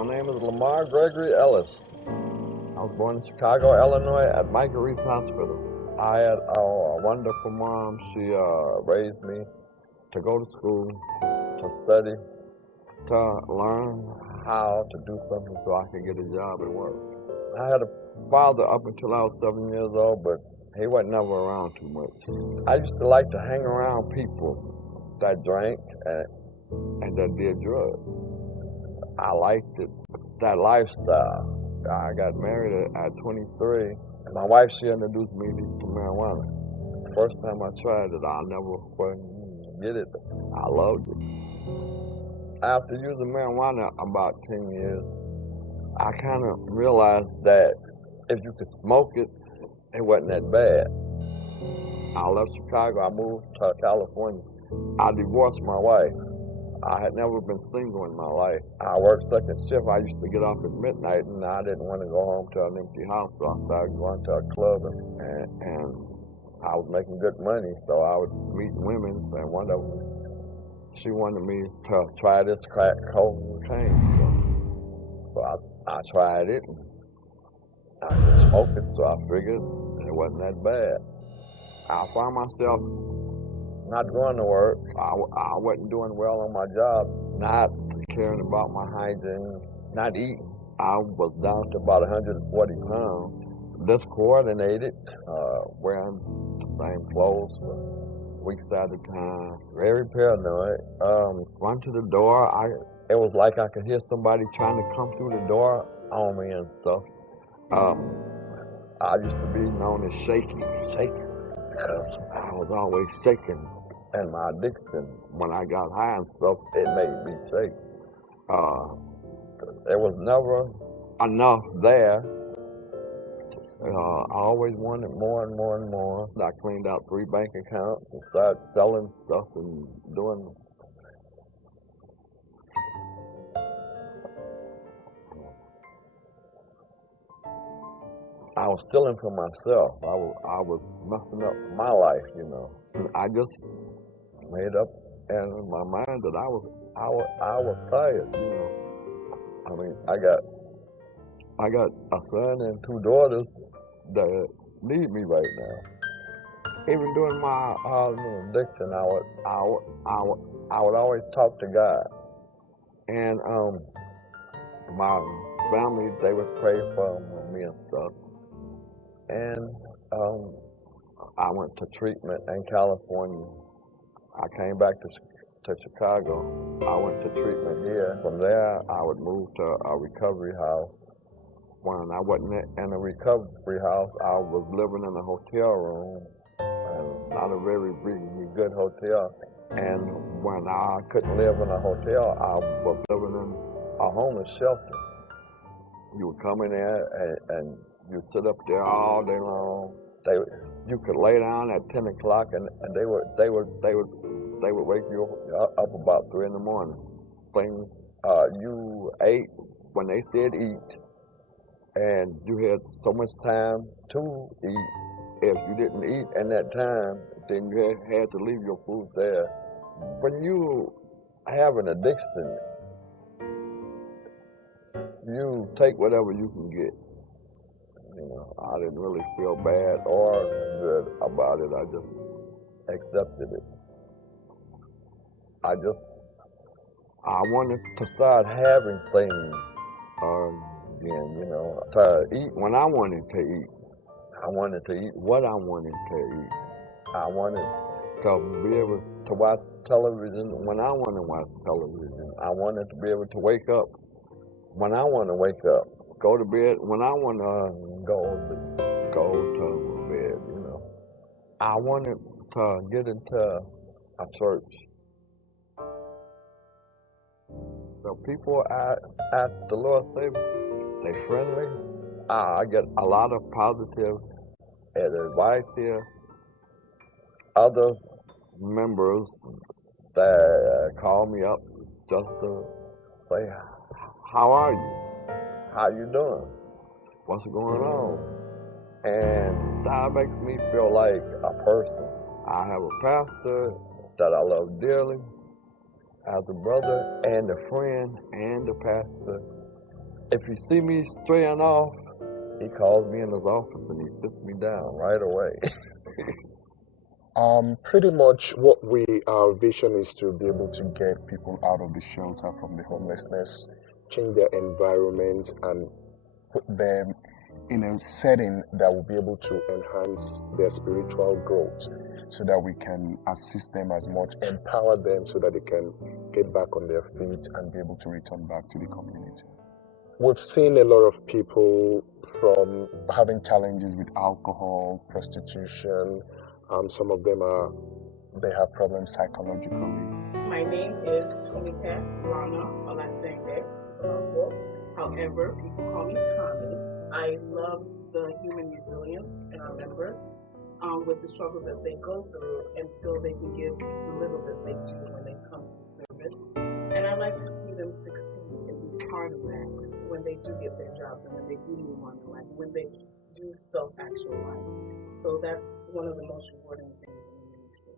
My name is Lamar Gregory Ellis. I was born in Chicago, Illinois at Michael Reese Hospital. I had a wonderful mom. She raised me to go to school, to study, to learn how to do something so I could get a job and work. I had a father up until I was 7 years old, but he wasn't never around too much. I used to like to hang around people that drank and that did drugs. I liked it, that lifestyle. I got married at 23, and my wife, she introduced me to marijuana. The first time I tried it, I'll never forget it. I loved it. After using marijuana about 10 years, I kind of realized that if you could smoke it, it wasn't that bad. I left Chicago, I moved to California. I divorced my wife. I had never been single in my life. I worked second shift. I used to get off at midnight, and I didn't want to go home to an empty house, so I started going to a club, and I was making good money, so I was meeting women, and one of them, she wanted me to try this crack cocaine. So I tried it, and I could smoke it, so I figured it wasn't that bad. I found myself not going to work. I wasn't doing well on my job, not caring about my hygiene, not eating. I was down to about 140 pounds, discoordinated, wearing the same clothes for weeks at a time, very paranoid. Run to the door, it was like I could hear somebody trying to come through the door on me and stuff. I used to be known as shaky, because I was always shaking. And my addiction, when I got high and stuff, it made me shake. There was never enough there. I always wanted more and more and more. I cleaned out 3 bank accounts and started selling stuff and doing. I was stealing from myself. I was messing up my life, you know. I just made up in my mind that I was tired, you know. I mean, I got a son and 2 daughters that need me right now. Even during my addiction, I would always talk to God, and my family, they would pray for me and stuff. And I went to treatment in California. I came back to Chicago. I went to treatment here. From there, I would move to a recovery house. When I wasn't in a recovery house, I was living in a hotel room, and not a very good hotel. And when I couldn't live in a hotel, I was living in a homeless shelter. You would come in there and you'd sit up there all day long. You could lay down at 10 o'clock, and they would wake you up about 3 in the morning. Things you ate when they said eat, and you had so much time to eat. If you didn't eat in that time, then you had to leave your food there. When you have an addiction, you take whatever you can get. You know, I didn't really feel bad or good about it. I just accepted it. I wanted to start having things again, you know, to eat when I wanted to eat. I wanted to eat what I wanted to eat. I wanted to be able to watch television when I want to watch television. I wanted to be able to wake up when I want to wake up. Go to bed when I want to go to bed, you know. I wanted to get into a church. So people at the Lord Savior, they friendly. I get a lot of positive advice here. Other members that call me up just to say, how are you? How you doing? What's going on? And that makes me feel like a person. I have a pastor that I love dearly, as a brother and a friend and a pastor. If he see me straying off, he calls me in his office and he sits me down right away. Pretty much what our vision is to be able to get people out of the shelter from the homelessness, change their environment, and put them in a setting that will be able to enhance their spiritual growth so that we can assist them as much, empower them so that they can get back on their feet and be able to return back to the community. We've seen a lot of people from having challenges with alcohol, prostitution. Some of them they have problems psychologically. My name is Tomika Rana Olasenge. However, people call me Tommy. I love the human resilience in our members with the struggle that they go through, and still they can give the little that they do when they come to service. And I like to see them succeed and be part of that when they do get their jobs and when they do move on in life, when they do self-actualize. So that's one of the most rewarding things in the ministry.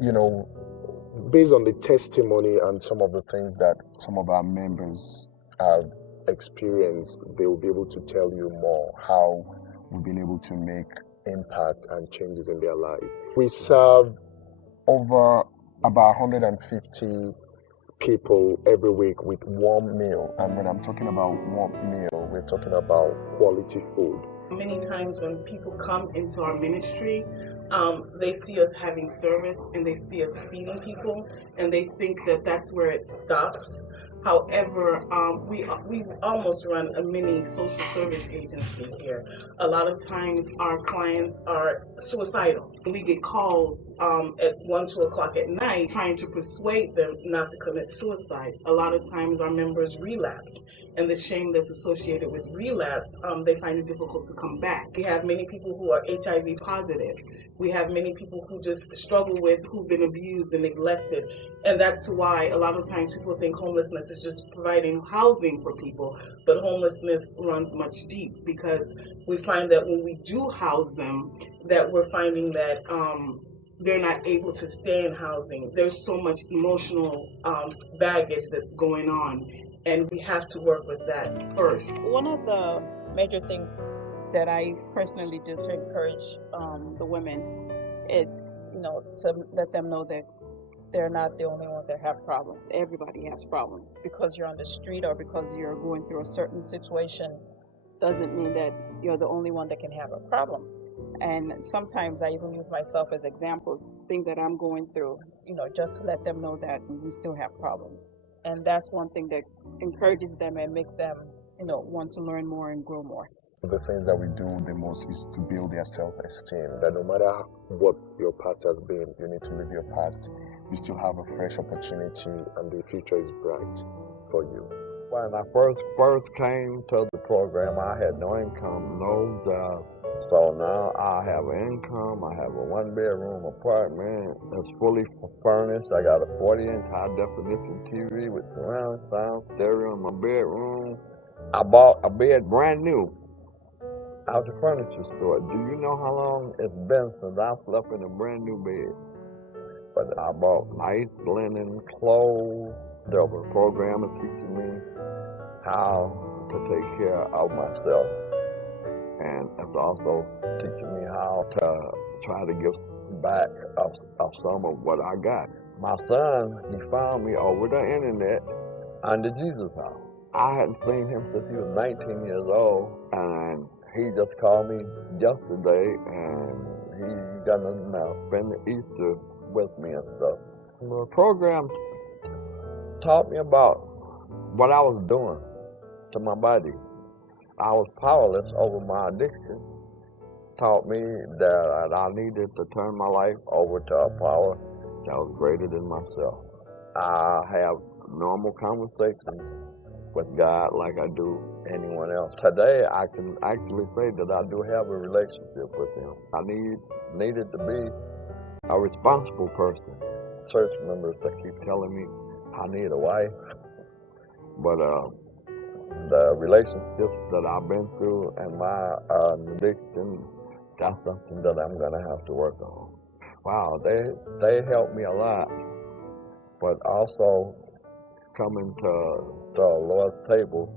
You know, based on the testimony and some of the things that some of our members have experienced, they will be able to tell you more how we've been able to make impact and changes in their life. We serve over about 150 people every week with warm meal. And when I'm talking about warm meal, we're talking about quality food. Many times when people come into our ministry, they see us having service and they see us feeding people and they think that that's where it stops. However, we almost run a mini social service agency here. A lot of times our clients are suicidal. We get calls at 1, 2 o'clock at night trying to persuade them not to commit suicide. A lot of times our members relapse, and the shame that's associated with relapse, they find it difficult to come back. We have many people who are HIV positive. We have many people who just struggle with, who've been abused and neglected. And that's why a lot of times people think homelessness is just providing housing for people, but homelessness runs much deep, because we find that when we do house them, that we're finding that they're not able to stay in housing. There's so much emotional baggage that's going on, and we have to work with that first. One of the major things that I personally do to encourage the women is, to let them know that they're not the only ones that have problems. Everybody has problems. Because you're on the street or because you're going through a certain situation doesn't mean that you're the only one that can have a problem. And sometimes I even use myself as examples, things that I'm going through, just to let them know that we still have problems. And that's one thing that encourages them and makes them, want to learn more and grow more. The things that we do the most is to build their self-esteem, that no matter what your past has been, you need to leave your past. You still have a fresh opportunity and the future is bright for you. When I first came to the program, I had no income, no job. So now I have an income. I have a 1-bedroom apartment. It's fully furnished. I got a 40-inch high-definition TV with surround sound stereo in my bedroom. I bought a bed brand new out the furniture store. Do you know how long it's been since I slept in a brand new bed? But I bought nice linen clothes. The program is teaching me how to take care of myself. And it's also teaching me how to try to give back of some of what I got. My son, he found me over the internet under Jesus House. I hadn't seen him since he was 19 years old, and he just called me yesterday, and he gonna spend Easter with me and stuff. The program taught me about what I was doing to my body. I was powerless over my addiction. Taught me that I needed to turn my life over to a power that was greater than myself. I have normal conversations with God like I do anyone else. Today, I can actually say that I do have a relationship with Him. I needed to be a responsible person. Church members that keep telling me I need a wife, but the relationships that I've been through and my addiction, that's something that I'm gonna have to work on. Wow, they helped me a lot, but also coming to the Lord's table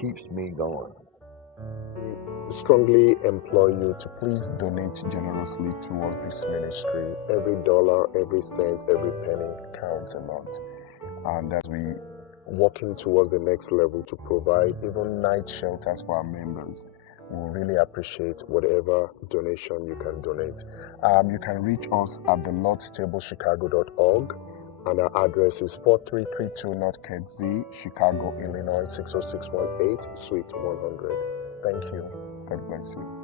keeps me going. Strongly implore you to please donate generously towards this ministry. Every dollar, every cent, every penny counts a lot. And as we working towards the next level to provide even night shelters for our members, we really appreciate whatever donation you can donate. You can reach us at thelordstableschicago.org, and our address is 4332 North Kedzie, Chicago, Illinois 60618, Suite 100. Thank you. God bless you.